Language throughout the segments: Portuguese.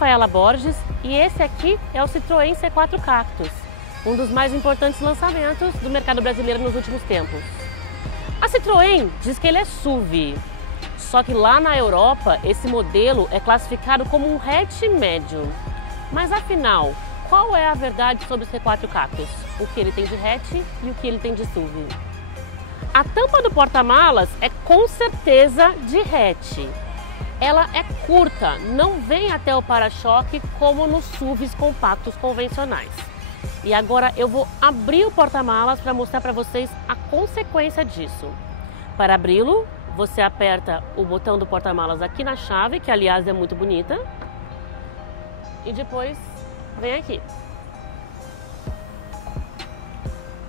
Rafaela Borges e esse aqui é o Citroën C4 Cactus, um dos mais importantes lançamentos do mercado brasileiro nos últimos tempos. A Citroën diz que ele é SUV, só que lá na Europa esse modelo é classificado como um hatch médio. Mas afinal, qual é a verdade sobre o C4 Cactus? O que ele tem de hatch e o que ele tem de SUV? A tampa do porta-malas é com certeza de hatch. Ela é curta, não vem até o para-choque como nos SUVs compactos convencionais. E agora eu vou abrir o porta-malas para mostrar para vocês a consequência disso. Para abri-lo, você aperta o botão do porta-malas aqui na chave, que aliás é muito bonita, e depois vem aqui.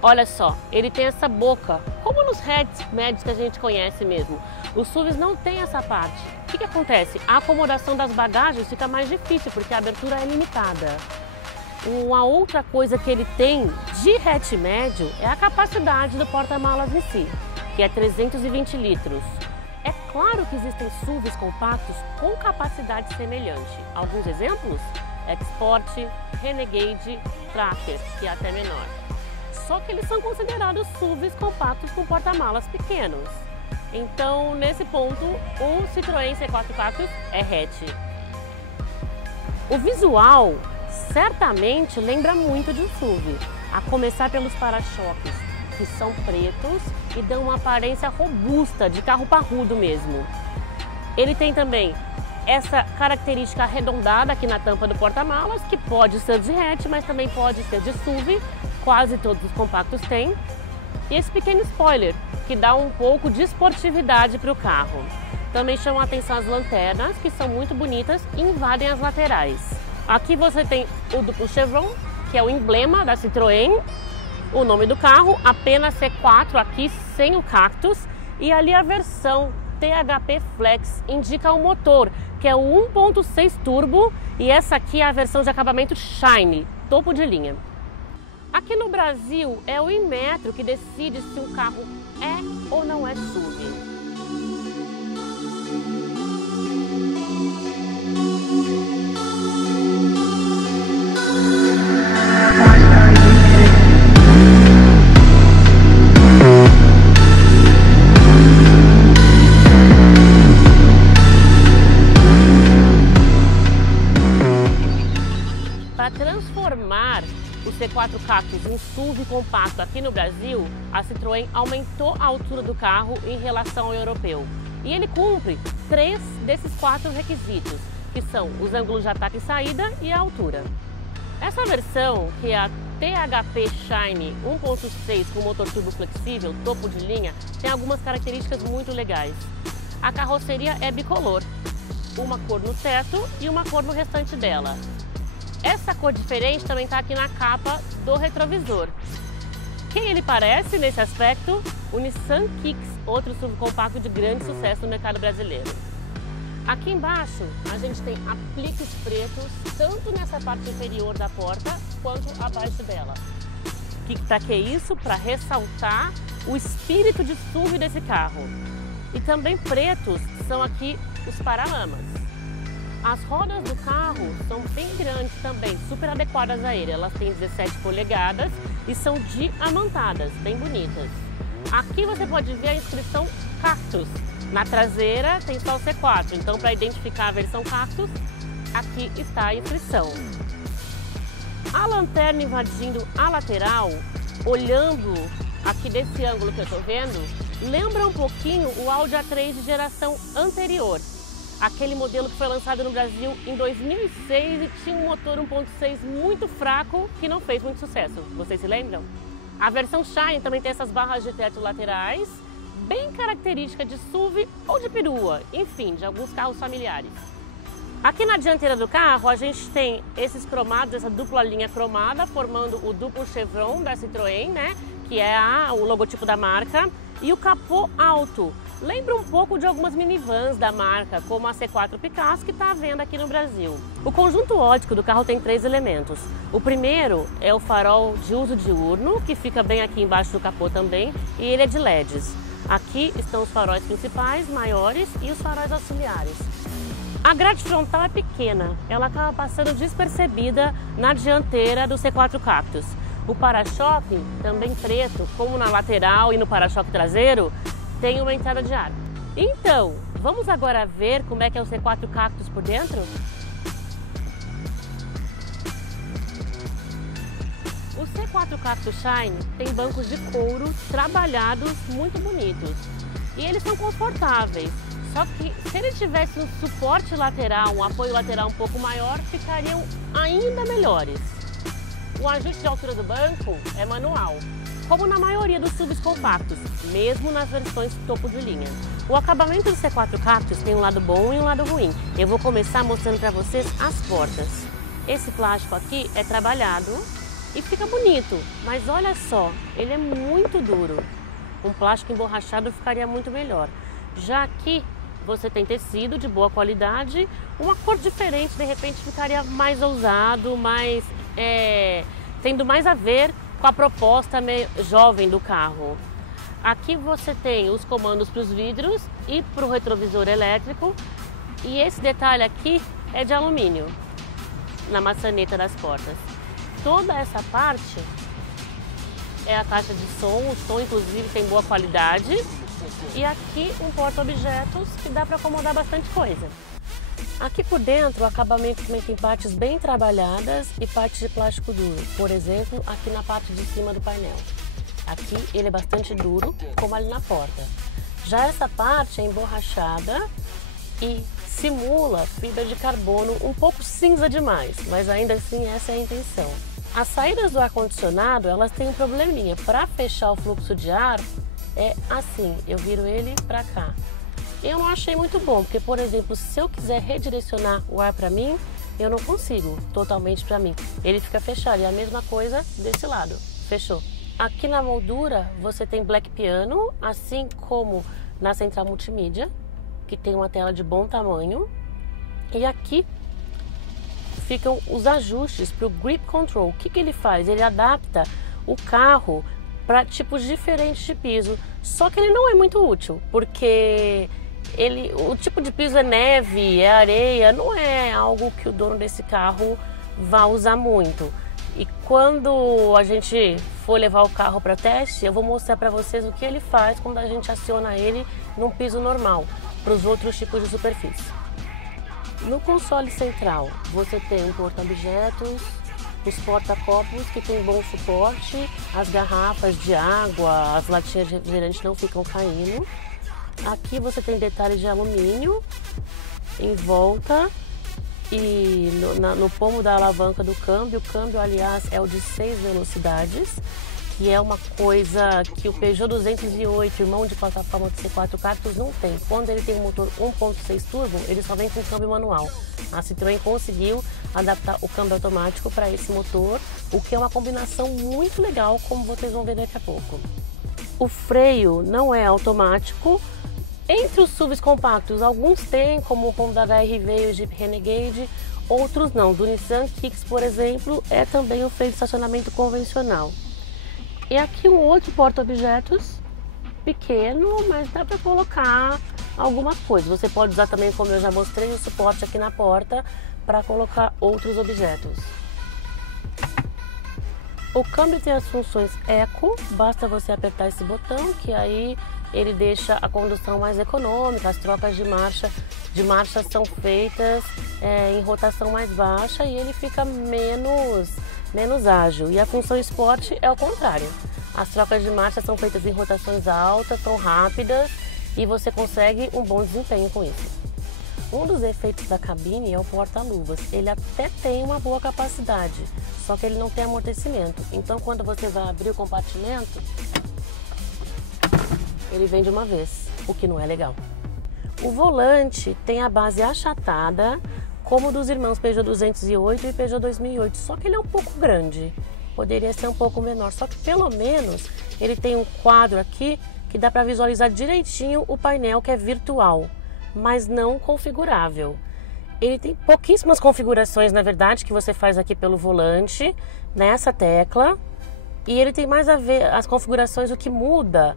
Olha só, ele tem essa boca, como nos hatch médios que a gente conhece mesmo. Os SUVs não tem essa parte. O que acontece? A acomodação das bagagens fica mais difícil, porque a abertura é limitada. Uma outra coisa que ele tem de hatch médio é a capacidade do porta-malas em si, que é 320 litros. É claro que existem SUVs compactos com capacidade semelhante. Alguns exemplos? Export, Renegade, Tracker, que é até menor. Só que eles são considerados SUVs compactos com porta-malas pequenos. Então, nesse ponto, o Citroën C4 Cactus é hatch. O visual certamente lembra muito de um SUV, a começar pelos para-choques, que são pretos e dão uma aparência robusta, de carro parrudo mesmo. Ele tem também essa característica arredondada aqui na tampa do porta-malas, que pode ser de hatch, mas também pode ser de SUV, quase todos os compactos têm. E esse pequeno spoiler, que dá um pouco de esportividade para o carro. Também chama a atenção as lanternas, que são muito bonitas e invadem as laterais. Aqui você tem o duplo chevron, que é o emblema da Citroën, o nome do carro, apenas C4 aqui sem o Cactus, e ali a versão THP Flex indica o motor, que é o 1.6 turbo, e essa aqui é a versão de acabamento Shine, topo de linha. Aqui no Brasil é o Inmetro que decide se um carro é ou não é SUV. Para transformar o C4 Cactus em SUV compacto aqui no Brasil, a Citroën aumentou a altura do carro em relação ao europeu. E ele cumpre 3 desses 4 requisitos, que são os ângulos de ataque e saída e a altura. Essa versão, que é a THP Shine 1.6 com motor turbo flexível, topo de linha, tem algumas características muito legais. A carroceria é bicolor, uma cor no teto e uma cor no restante dela. Essa cor diferente também está aqui na capa do retrovisor. Quem ele parece nesse aspecto? O Nissan Kicks, outro SUV compacto de grande sucesso no mercado brasileiro. Aqui embaixo a gente tem apliques pretos, tanto nessa parte inferior da porta quanto abaixo dela. Para que isso? Para ressaltar o espírito de SUV desse carro. E também pretos são aqui os paralamas. As rodas do carro são bem grandes também, super adequadas a ele. Elas têm 17 polegadas e são diamantadas, bem bonitas. Aqui você pode ver a inscrição Cactus. Na traseira tem só o C4, então para identificar a versão Cactus, aqui está a inscrição. A lanterna invadindo a lateral, olhando aqui desse ângulo que eu estou vendo, lembra um pouquinho o Audi A3 de geração anterior. Aquele modelo que foi lançado no Brasil em 2006 e tinha um motor 1.6 muito fraco que não fez muito sucesso. Vocês se lembram? A versão Shine também tem essas barras de teto laterais, bem característica de SUV ou de perua, enfim, de alguns carros familiares. Aqui na dianteira do carro a gente tem esses cromados, essa dupla linha cromada, formando o duplo chevron da Citroën, né? Que é o logotipo da marca, e o capô alto. Lembra um pouco de algumas minivans da marca, como a C4 Picasso, que está à venda aqui no Brasil. O conjunto óptico do carro tem 3 elementos. O primeiro é o farol de uso diurno, que fica bem aqui embaixo do capô também, e ele é de LEDs. Aqui estão os faróis principais, maiores, e os faróis auxiliares. A grade frontal é pequena, ela acaba passando despercebida na dianteira do C4 Cactus. O para-choque, também preto, como na lateral e no para-choque traseiro, tem uma entrada de ar. Então, vamos agora ver como é que é o C4 Cactus por dentro? O C4 Cactus Shine tem bancos de couro trabalhados muito bonitos e eles são confortáveis. Só que se ele tivesse um suporte lateral, um apoio lateral um pouco maior, ficariam ainda melhores. O ajuste de altura do banco é manual, como na maioria dos SUVs compactos, mesmo nas versões topo de linha. O acabamento do C4 Cactus tem um lado bom e um lado ruim. Eu vou começar mostrando para vocês as portas. Esse plástico aqui é trabalhado e fica bonito, mas olha só, ele é muito duro. Um plástico emborrachado ficaria muito melhor. Já aqui você tem tecido de boa qualidade, uma cor diferente, de repente ficaria mais ousado, mais, tendo mais a ver com a proposta jovem do carro. Aqui você tem os comandos para os vidros e para o retrovisor elétrico, e esse detalhe aqui é de alumínio na maçaneta das portas. Toda essa parte é a caixa de som, o som inclusive tem boa qualidade. E aqui um porta-objetos que dá para acomodar bastante coisa. Aqui por dentro o acabamento também tem partes bem trabalhadas e partes de plástico duro. Por exemplo, aqui na parte de cima do painel. Aqui ele é bastante duro, como ali na porta. Já essa parte é emborrachada e simula fibra de carbono um pouco cinza demais, mas ainda assim essa é a intenção. As saídas do ar-condicionado, elas têm um probleminha. Para fechar o fluxo de ar, é assim, eu viro ele para cá. Eu não achei muito bom, porque, por exemplo, se eu quiser redirecionar o ar para mim, eu não consigo totalmente para mim. Ele fica fechado, e a mesma coisa desse lado, fechou. Aqui na moldura você tem Black Piano, assim como na central multimídia, que tem uma tela de bom tamanho. E aqui ficam os ajustes para o Grip Control. O que ele faz? Ele adapta o carro para tipos diferentes de piso, só que ele não é muito útil, porque o tipo de piso é neve, é areia, não é algo que o dono desse carro vá usar muito. E quando a gente for levar o carro para teste, eu vou mostrar para vocês o que ele faz quando a gente aciona ele num piso normal, para os outros tipos de superfície. No console central, você tem um porta-objetos, os porta-copos que tem bom suporte, as garrafas de água, as latinhas de refrigerante não ficam caindo. Aqui você tem detalhes de alumínio em volta e no pomo da alavanca do câmbio. O câmbio, aliás, é o de 6 velocidades, que é uma coisa que o Peugeot 208, irmão de plataforma do C4 Cactus, não tem. Quando ele tem um motor 1.6 turbo, ele só vem com câmbio manual. A Citroën conseguiu adaptar o câmbio automático para esse motor, o que é uma combinação muito legal, como vocês vão ver daqui a pouco. O freio não é automático. Entre os SUVs compactos, alguns têm, como o Honda HR-V e o Jeep Renegade, outros não. Do Nissan Kicks, por exemplo, é também o freio de estacionamento convencional. E aqui um outro porta-objetos, pequeno, mas dá para colocar alguma coisa. Você pode usar também, como eu já mostrei, o suporte aqui na porta para colocar outros objetos. O câmbio tem as funções Eco, basta você apertar esse botão que aí ele deixa a condução mais econômica, as trocas de marcha são feitas em rotação mais baixa e ele fica menos ágil. E a função Sport é o contrário. As trocas de marcha são feitas em rotações altas, são rápidas e você consegue um bom desempenho com isso. Um dos efeitos da cabine é o porta-luvas. Ele até tem uma boa capacidade, só que ele não tem amortecimento. Então quando você vai abrir o compartimento, ele vem de uma vez, o que não é legal. O volante tem a base achatada, como o dos irmãos Peugeot 208 e Peugeot 2008, só que ele é um pouco grande. Poderia ser um pouco menor, só que pelo menos ele tem um quadro aqui que dá para visualizar direitinho o painel, que é virtual, mas não configurável. Ele tem pouquíssimas configurações, na verdade, que você faz aqui pelo volante, nessa tecla. E ele tem mais a ver, as configurações, o que muda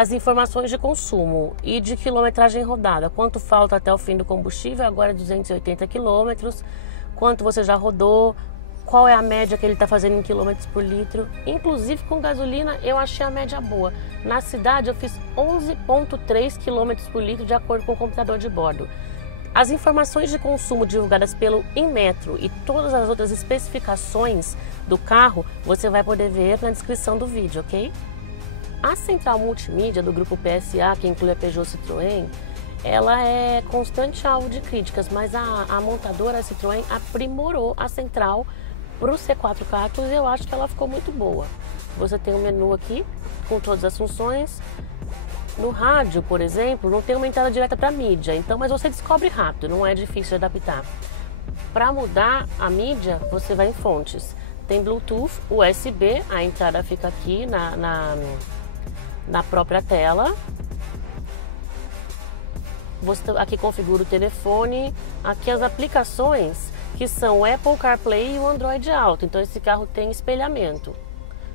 as informações de consumo e de quilometragem rodada. Quanto falta até o fim do combustível, agora é 280 quilômetros. Quanto você já rodou, qual é a média que ele está fazendo em quilômetros por litro. Inclusive com gasolina eu achei a média boa. Na cidade eu fiz 11,3 quilômetros por litro de acordo com o computador de bordo. As informações de consumo divulgadas pelo Inmetro e todas as outras especificações do carro você vai poder ver na descrição do vídeo, ok? A central multimídia do grupo PSA, que inclui a Peugeot Citroën, ela é constante alvo de críticas, mas a montadora Citroën aprimorou a central para o C4 Cactus e eu acho que ela ficou muito boa. Você tem um menu aqui com todas as funções. No rádio, por exemplo, não tem uma entrada direta para mídia, então, mas você descobre rápido, não é difícil de adaptar. Para mudar a mídia, você vai em fontes. Tem Bluetooth, USB, a entrada fica aqui na própria tela. Você aqui configura o telefone, aqui as aplicações que são o Apple CarPlay e o Android Auto. Então esse carro tem espelhamento,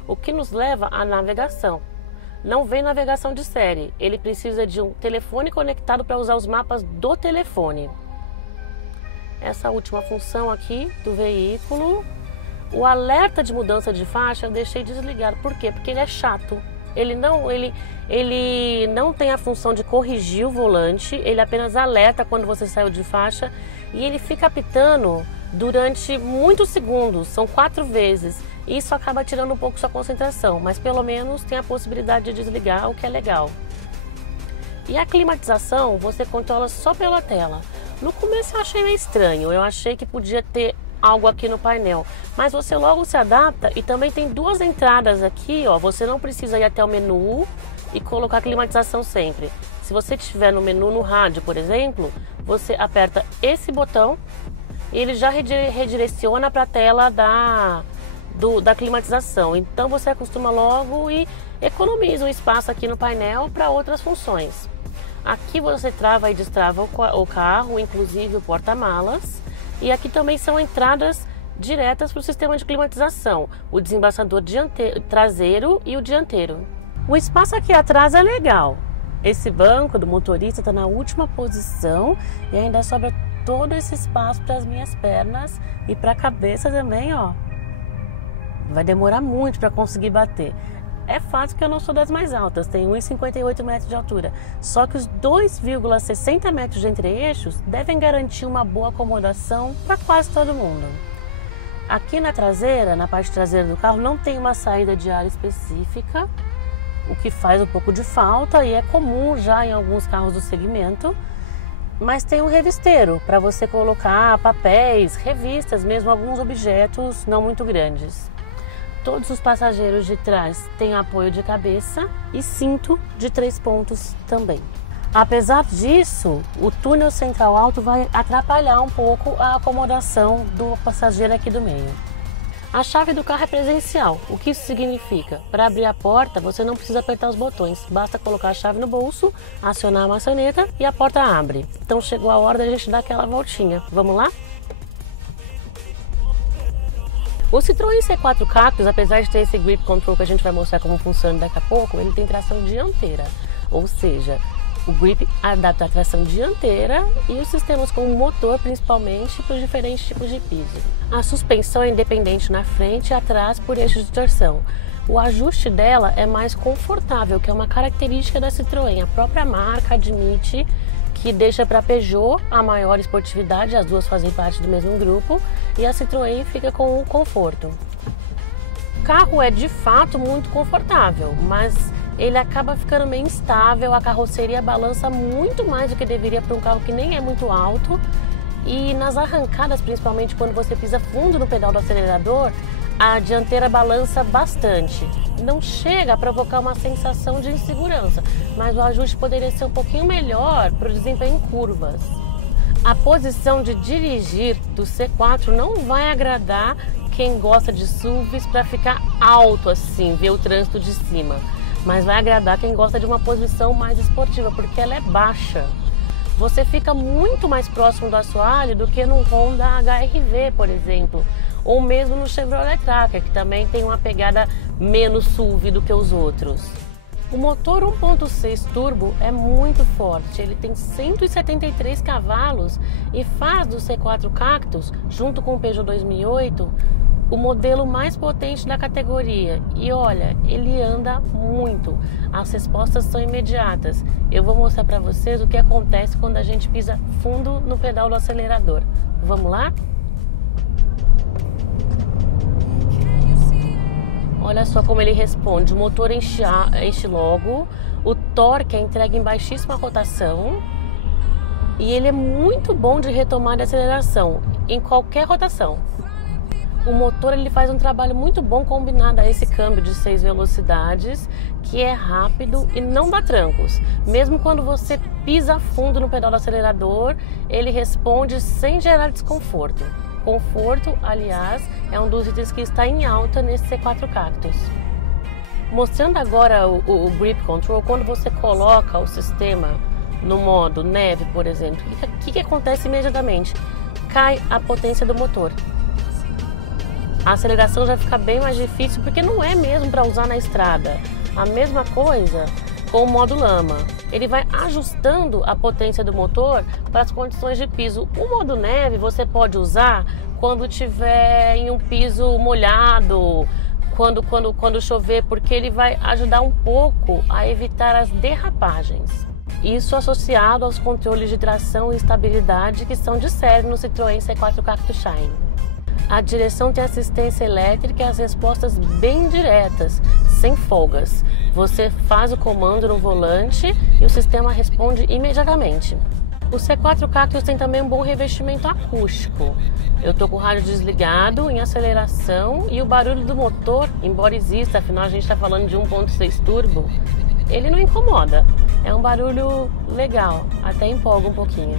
o que nos leva à navegação. Não vem navegação de série, ele precisa de um telefone conectado para usar os mapas do telefone. Essa última função aqui do veículo, o alerta de mudança de faixa eu deixei desligado. Por quê? Porque ele é chato. Ele não tem a função de corrigir o volante, ele apenas alerta quando você saiu de faixa e ele fica apitando durante muitos segundos, são 4 vezes. Isso acaba tirando um pouco sua concentração, mas pelo menos tem a possibilidade de desligar, o que é legal. E a climatização você controla só pela tela. No começo eu achei meio estranho, eu achei que podia ter algo aqui no painel, mas você logo se adapta e também tem 2 entradas aqui, ó. Você não precisa ir até o menu e colocar a climatização sempre. Se você estiver no menu no rádio, por exemplo, você aperta esse botão e ele já redireciona para a tela da climatização. Então você acostuma logo e economiza o espaço aqui no painel para outras funções. Aqui você trava e destrava o carro, inclusive o porta-malas. E aqui também são entradas diretas para o sistema de climatização, o desembaçador traseiro e o dianteiro. O espaço aqui atrás é legal. Esse banco do motorista está na última posição e ainda sobra todo esse espaço para as minhas pernas e para a cabeça também, ó. Vai demorar muito para conseguir bater. É fácil que eu não sou das mais altas, tenho 1,58 metros de altura. Só que os 2,60 metros de entre-eixos devem garantir uma boa acomodação para quase todo mundo. Aqui na traseira, na parte traseira do carro, não tem uma saída de ar específica, o que faz um pouco de falta e é comum já em alguns carros do segmento. Mas tem um revisteiro para você colocar papéis, revistas, mesmo alguns objetos não muito grandes. Todos os passageiros de trás têm apoio de cabeça e cinto de 3 pontos também. Apesar disso, o túnel central alto vai atrapalhar um pouco a acomodação do passageiro aqui do meio. A chave do carro é presencial. O que isso significa? Para abrir a porta, você não precisa apertar os botões. Basta colocar a chave no bolso, acionar a maçaneta e a porta abre. Então chegou a hora da gente dar aquela voltinha. Vamos lá? O Citroën C4 Cactus, apesar de ter esse Grip Control que a gente vai mostrar como funciona daqui a pouco, ele tem tração dianteira. Ou seja, o Grip adapta a tração dianteira e os sistemas com o motor, principalmente, para os diferentes tipos de piso. A suspensão é independente na frente e atrás por eixos de torção. O ajuste dela é mais confortável, que é uma característica da Citroën. A própria marca admite que deixa para a Peugeot a maior esportividade, as duas fazem parte do mesmo grupo, e a Citroën fica com o conforto. O carro é de fato muito confortável, mas ele acaba ficando meio instável, a carroceria balança muito mais do que deveria para um carro que nem é muito alto, e nas arrancadas, principalmente quando você pisa fundo no pedal do acelerador, a dianteira balança bastante. Não chega a provocar uma sensação de insegurança, mas o ajuste poderia ser um pouquinho melhor para o desempenho em curvas. A posição de dirigir do C4 não vai agradar quem gosta de SUVs para ficar alto assim, ver o trânsito de cima, mas vai agradar quem gosta de uma posição mais esportiva, porque ela é baixa. Você fica muito mais próximo do assoalho do que no Honda HR-V, por exemplo, ou mesmo no Chevrolet Tracker, que também tem uma pegada menos SUV do que os outros. O motor 1.6 turbo é muito forte, ele tem 173 cavalos e faz do C4 Cactus, junto com o Peugeot 2008, o modelo mais potente da categoria. E olha, ele anda muito, as respostas são imediatas. Eu vou mostrar para vocês o que acontece quando a gente pisa fundo no pedal do acelerador. Vamos lá? Olha só como ele responde, o motor enche logo, o torque é entregue em baixíssima rotação e ele é muito bom de retomada e aceleração em qualquer rotação. O motor ele faz um trabalho muito bom combinado a esse câmbio de 6 velocidades, que é rápido e não dá trancos. Mesmo quando você pisa fundo no pedal do acelerador, ele responde sem gerar desconforto. Conforto, aliás, é um dos itens que está em alta nesse C4 Cactus. Mostrando agora o Grip Control, quando você coloca o sistema no modo neve, por exemplo, o que acontece imediatamente? Cai a potência do motor. A aceleração já fica bem mais difícil, porque não é mesmo para usar na estrada. A mesma coisa com o modo lama. Ele vai ajustando a potência do motor para as condições de piso. O modo neve você pode usar quando tiver em um piso molhado, quando chover, porque ele vai ajudar um pouco a evitar as derrapagens. Isso associado aos controles de tração e estabilidade que são de série no Citroën C4 Cactus Shine. A direção tem assistência elétrica e as respostas bem diretas, sem folgas. Você faz o comando no volante e o sistema responde imediatamente. O C4 Cactus tem também um bom revestimento acústico. Eu estou com o rádio desligado, em aceleração, e o barulho do motor, embora exista, afinal a gente está falando de 1.6 turbo, ele não incomoda. É um barulho legal, até empolga um pouquinho.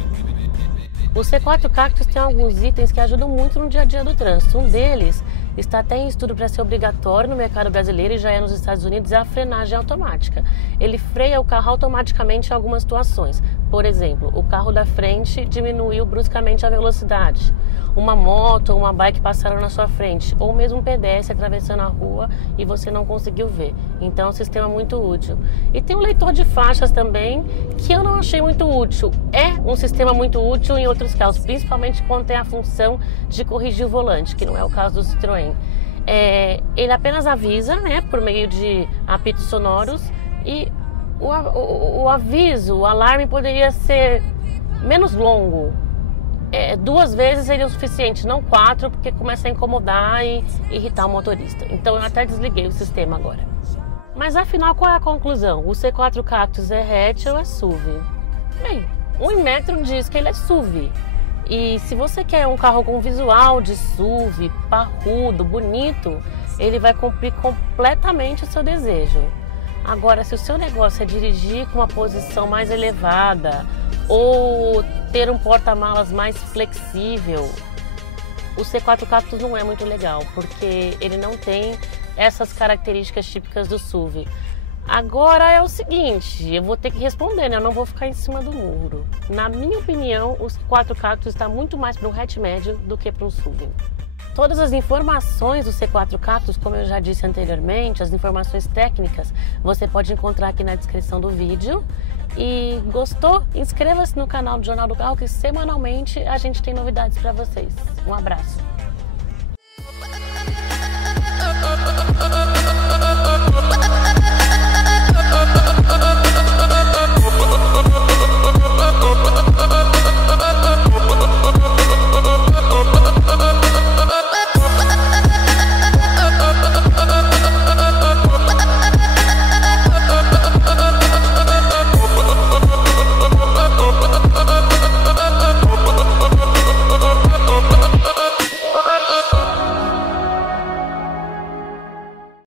O C4 Cactus tem alguns itens que ajudam muito no dia a dia do trânsito. Um deles está até em estudo para ser obrigatório no mercado brasileiro e já é nos Estados Unidos, é a frenagem automática. Ele freia o carro automaticamente em algumas situações. Por exemplo, o carro da frente diminuiu bruscamente a velocidade. Uma moto ou uma bike passaram na sua frente, ou mesmo um pedestre atravessando a rua e você não conseguiu ver. Então é um sistema muito útil. E tem um leitor de faixas também, que eu não achei muito útil. É um sistema muito útil em outros casos, principalmente quando tem a função de corrigir o volante, que não é o caso do Citroën. Ele apenas avisa, né, por meio de apitos sonoros, e o aviso, o alarme poderia ser menos longo. 2 vezes seria o suficiente, não 4, porque começa a incomodar e irritar o motorista. Então eu até desliguei o sistema agora. Mas afinal, qual é a conclusão? O C4 Cactus é hatch ou é SUV? Bem, o Inmetro diz que ele é SUV. E se você quer um carro com visual de SUV, parrudo, bonito, ele vai cumprir completamente o seu desejo. Agora, se o seu negócio é dirigir com uma posição mais elevada ou ter um porta-malas mais flexível, o C4 Cactus não é muito legal, porque ele não tem essas características típicas do SUV. Agora é o seguinte, eu vou ter que responder, né? Eu não vou ficar em cima do muro. Na minha opinião, o C4 Cactus está muito mais para um hatch médio do que para um SUV. Todas as informações do C4 Cactus, como eu já disse anteriormente, as informações técnicas, você pode encontrar aqui na descrição do vídeo. E gostou? Inscreva-se no canal do Jornal do Carro, que semanalmente a gente tem novidades para vocês. Um abraço!